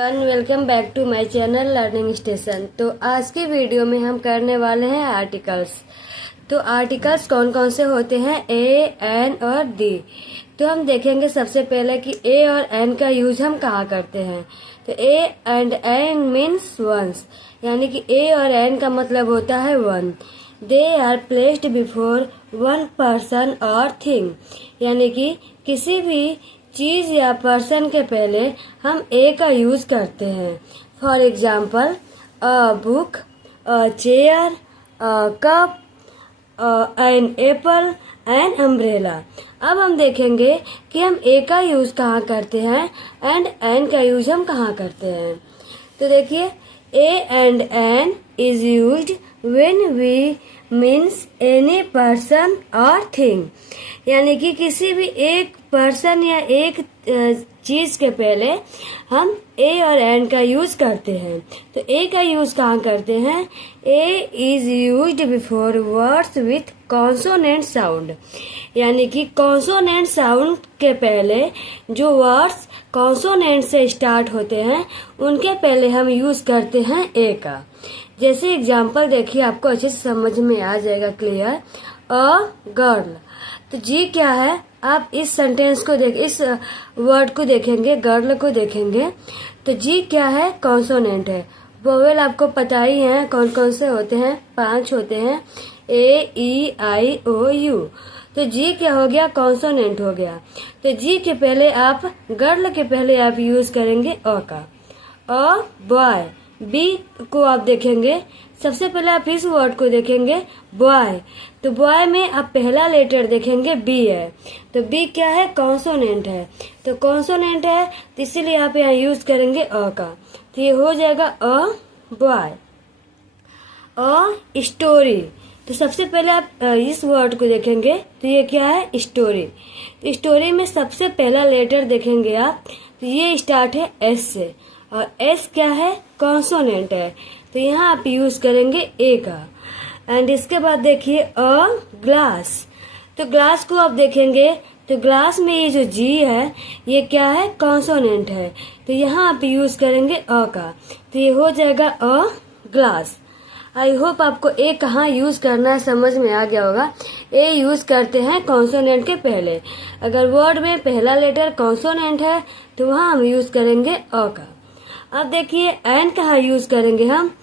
Welcome back to my channel learning station. तो आज की वीडियो में हम करने वाले हैं आर्टिकल्स। तो आर्टिकल्स कौन कौन से होते हैं, ए, एन और दी। तो हम देखेंगे सबसे पहले कि ए और एन का यूज हम कहाँ करते हैं। तो a and an means once, यानी कि ए और एन का मतलब होता है one. They are placed before one person or thing, यानी कि किसी भी चीज या पर्सन के पहले हम ए का यूज करते हैं। For example a book, a chair, a cup, an apple, an umbrella. अब हम देखेंगे कि हम ए का यूज कहाँ करते हैं एंड एन का यूज हम कहाँ करते हैं। तो देखिए, a and an is used when we means any person or thing, यानी कि किसी भी एक पर्सन या एक चीज के पहले हम ए और एन का यूज करते हैं। तो ए का यूज कहाँ करते हैं, A is used before words with consonant sound, यानी कि कॉन्सोनेंट साउंड के पहले जो वर्ड्स कॉन्सोनेंट से स्टार्ट होते हैं उनके पहले हम यूज करते हैं ए का। जैसे एग्जाम्पल देखिए, आपको अच्छे से समझ में आ जाएगा क्लियर। अ गर्ल, तो जी क्या है, आप इस सेंटेंस को इस वर्ड को देखेंगे, गर्ल को देखेंगे तो जी क्या है, कॉन्सोनेंट है। वोवेल आपको पता ही है कौन कौन से होते हैं, 5 होते हैं, ए ई आई ओ यू। तो जी क्या हो गया, कॉन्सोनेंट हो गया। तो जी के पहले आप, गर्ल के पहले आप यूज करेंगे अ का। अ बॉय, बी को आप देखेंगे, सबसे पहले आप इस वर्ड को देखेंगे बॉय, तो बॉय में आप पहला लेटर देखेंगे बी है। तो बी क्या है, कॉन्सोनेंट है। तो कॉन्सोनेंट है तो इसीलिए आप यहाँ यूज करेंगे अ का। तो ये हो जाएगा अ बॉय। अ स्टोरी, तो सबसे पहले आप इस वर्ड को देखेंगे तो ये क्या है, स्टोरी। तो स्टोरी में सबसे पहला लेटर देखेंगे आप, तो ये स्टार्ट है एस से, और एस क्या है, कॉन्सोनेंट है। तो यहाँ आप यूज करेंगे ए का। एंड इसके बाद देखिए अ ग्लास, तो ग्लास को आप देखेंगे तो ग्लास में ये जो जी है ये क्या है, कॉन्सोनेंट है। तो यहाँ आप यूज करेंगे अ का। तो ये हो जाएगा अ ग्लास। आई होप आपको ए कहाँ यूज करना है समझ में आ गया होगा। ए यूज करते हैं कॉन्सोनेंट के पहले। अगर वर्ड में पहला लेटर कॉन्सोनेंट है तो वहाँ हम यूज करेंगे अ का। अब देखिए एन कहाँ यूज करेंगे हम।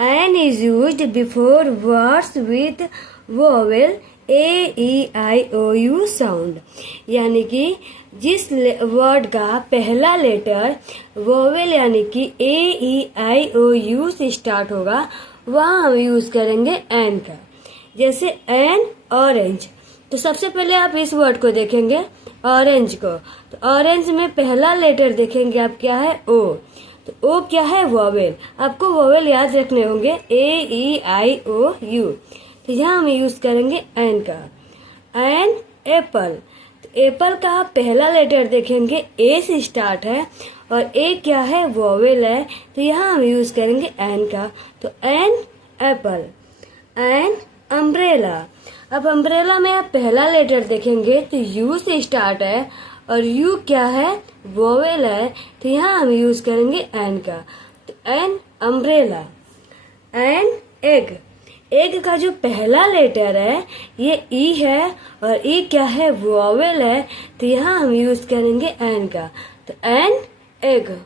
An is used before words with vowel A E I O U sound, यानी कि जिस वर्ड का पहला लेटर वोवेल यानी कि ए ई आई ओ यू से स्टार्ट होगा वहाँ हम यूज करेंगे एन का। जैसे एन ऑरेंज, तो सबसे पहले आप इस वर्ड को देखेंगे ऑरेंज को, तो ऑरेंज में पहला लेटर देखेंगे आप क्या है, ओ। तो ओ क्या है, वोवेल। आपको वोवेल याद रखने होंगे, ए ई आई ओ यू। तो यहाँ हम यूज करेंगे एन का। एन एप्पल, तो एप्पल का पहला लेटर देखेंगे ए से स्टार्ट है, और ए क्या है, वोवेल है। तो यहाँ हम यूज करेंगे एन का। तो एन एप्पल। एन अम्ब्रेला, अब अम्ब्रेला में आप पहला लेटर देखेंगे तो यू से स्टार्ट है, और यू क्या है, वोवेल है। तो यहाँ हम यूज करेंगे एन का। तो an umbrella. An egg, egg का जो पहला लेटर है ये ई है, और ई क्या है, वोवेल है। तो यहाँ हम यूज करेंगे एन का। तो एन एग।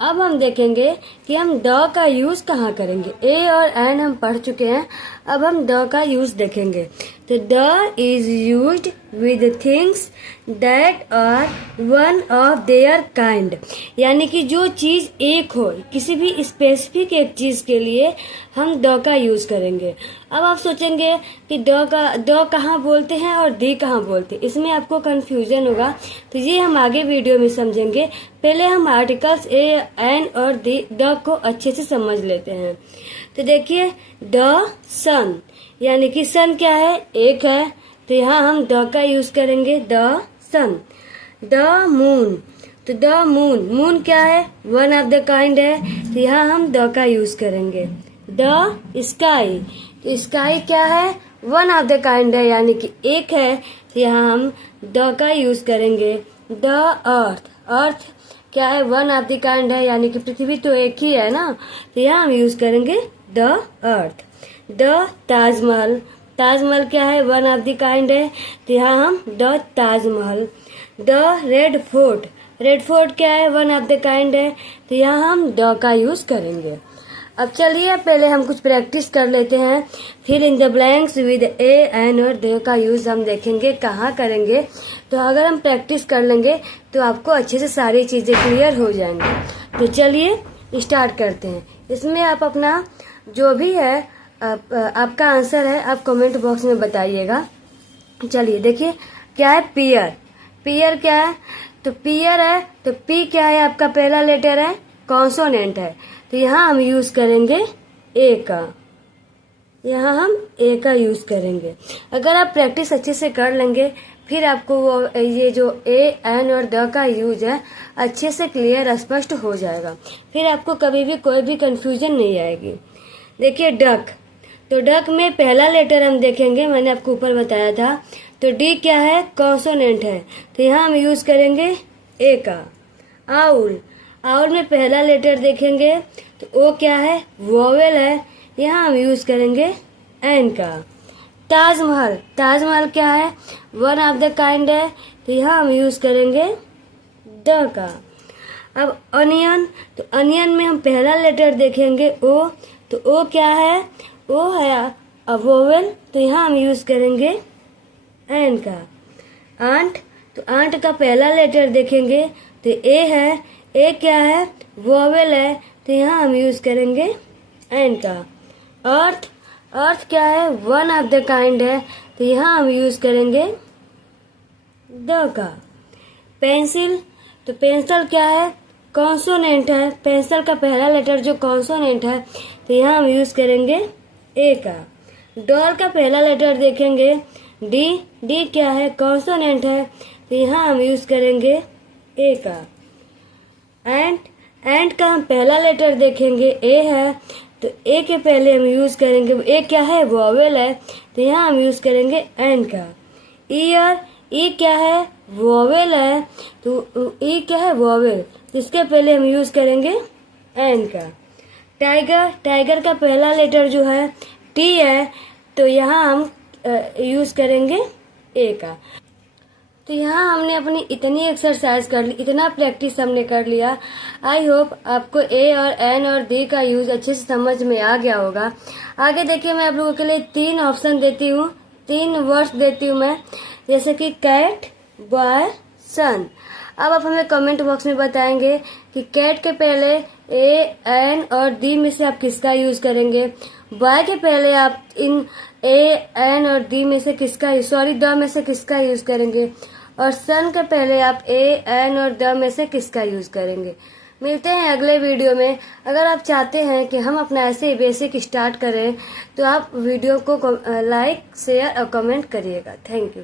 अब हम देखेंगे कि हम द का यूज कहाँ करेंगे। ए और एन हम पढ़ चुके हैं, अब हम द का यूज देखेंगे। तो the is used with things that are one of their kind, यानी कि जो चीज एक हो, किसी भी स्पेसिफिक एक चीज के लिए हम द का यूज करेंगे। अब आप सोचेंगे कि द कहाँ बोलते हैं और दी कहाँ बोलते हैं, इसमें आपको कंफ्यूजन होगा। तो ये हम आगे वीडियो में समझेंगे। पहले हम आर्टिकल्स ए एन और द को अच्छे से समझ लेते हैं। तो देखिए द सन, यानी कि सन क्या है, एक है। तो यहाँ हम द का यूज करेंगे, द सन। द मून, तो द मून, मून क्या है, वन ऑफ द काइंड है। तो यहाँ हम द का यूज करेंगे। द स्काई, तो स्काई क्या है, वन ऑफ द काइंड है, यानी कि एक है। तो यहाँ हम द का यूज करेंगे। द अर्थ, अर्थ क्या है, वन ऑफ द काइंड है, यानी कि पृथ्वी तो एक ही है ना, तो यहाँ हम यूज करेंगे the earth. The Taj Mahal, Taj Mahal क्या है, वन ऑफ द काइंड है, तो यहाँ हम the Taj Mahal. The red fort, red fort क्या है, वन ऑफ द काइंड है, तो यहाँ हम द का यूज करेंगे। अब चलिए पहले हम कुछ प्रैक्टिस कर लेते हैं, फिर in the blanks with a an or the का यूज हम देखेंगे कहाँ करेंगे। तो अगर हम प्रैक्टिस कर लेंगे तो आपको अच्छे से सारी चीजें क्लियर हो जाएंगी। तो चलिए स्टार्ट करते हैं। इसमें आप अपना जो भी है आपका आंसर है आप कमेंट बॉक्स में बताइएगा। चलिए देखिए क्या है, पियर, पियर क्या है, तो पियर है, तो पी क्या है, आपका पहला लेटर है, कॉन्सोनेंट है, तो यहाँ हम यूज करेंगे ए का, यहाँ हम ए का यूज करेंगे। अगर आप प्रैक्टिस अच्छे से कर लेंगे फिर आपको वो ये जो ए एन और द का यूज है अच्छे से क्लियर स्पष्ट हो जाएगा, फिर आपको कभी भी कोई भी कंफ्यूजन नहीं आएगी। देखिए डक, तो डक में पहला लेटर हम देखेंगे, मैंने आपको ऊपर बताया था, तो डी क्या है, कॉन्सोनेंट है, तो यहाँ हम यूज करेंगे ए का। आउल, आउल में पहला लेटर देखेंगे तो ओ क्या है, वोवेल है, यहाँ हम यूज करेंगे एन का। ताजमहल, ताजमहल क्या है, वन ऑफ द काइंड है, तो यहाँ हम यूज करेंगे द का। अब अनियन, तो अनियन में हम पहला लेटर देखेंगे ओ, तो ओ क्या है, ओ है वोवेल, तो यहाँ हम यूज करेंगे एन का। आंट, तो आंट का पहला लेटर देखेंगे तो ए है, ए क्या है, वोवेल है, तो यहाँ हम यूज करेंगे एन का। अर्थ, अर्थ क्या है, वन ऑफ द काइंड है, तो यहाँ हम यूज करेंगे द का। पेंसिल, तो पेंसिल क्या है, कॉन्सोनेंट है, पेंसिल का पहला लेटर जो कॉन्सोनेंट है, तो यहाँ हम यूज करेंगे ए का। डॉल का पहला लेटर देखेंगे डी, डी क्या है, कॉन्सोनेंट है, तो यहाँ हम यूज करेंगे ए का। एंड, एंड का हम पहला लेटर देखेंगे ए है, तो ए के पहले हम यूज करेंगे, ए क्या है, वोवेल है, तो यहाँ हम यूज करेंगे एन का। ईयर, ई क्या है, वोवेल है, तो ई क्या है, वोवेल, तो इसके पहले हम यूज करेंगे एन का। टाइगर, टाइगर का पहला लेटर जो है टी है, तो यहाँ हम यूज करेंगे ए का। तो यहाँ हमने अपनी इतनी एक्सरसाइज कर ली, इतना प्रैक्टिस हमने कर लिया। आई होप आपको ए और एन और डी का यूज अच्छे से समझ में आ गया होगा। आगे देखिए मैं आप लोगों के लिए 3 ऑप्शन देती हूँ, 3 वर्ड्स देती हूँ मैं, जैसे कि कैट, बॉय, सन। अब आप हमें कमेंट बॉक्स में बताएंगे कि कैट के पहले ए एन और डी में से आप किसका यूज करेंगे, बॉय के पहले आप इन ए एन और डी में से किसका, सॉरी द में से किसका यूज करेंगे, और सन के पहले आप ए एन और द में से किसका यूज करेंगे। मिलते हैं अगले वीडियो में। अगर आप चाहते हैं कि हम अपना ऐसे ही बेसिक स्टार्ट करें तो आप वीडियो को लाइक, शेयर और कमेंट करिएगा। Thank you.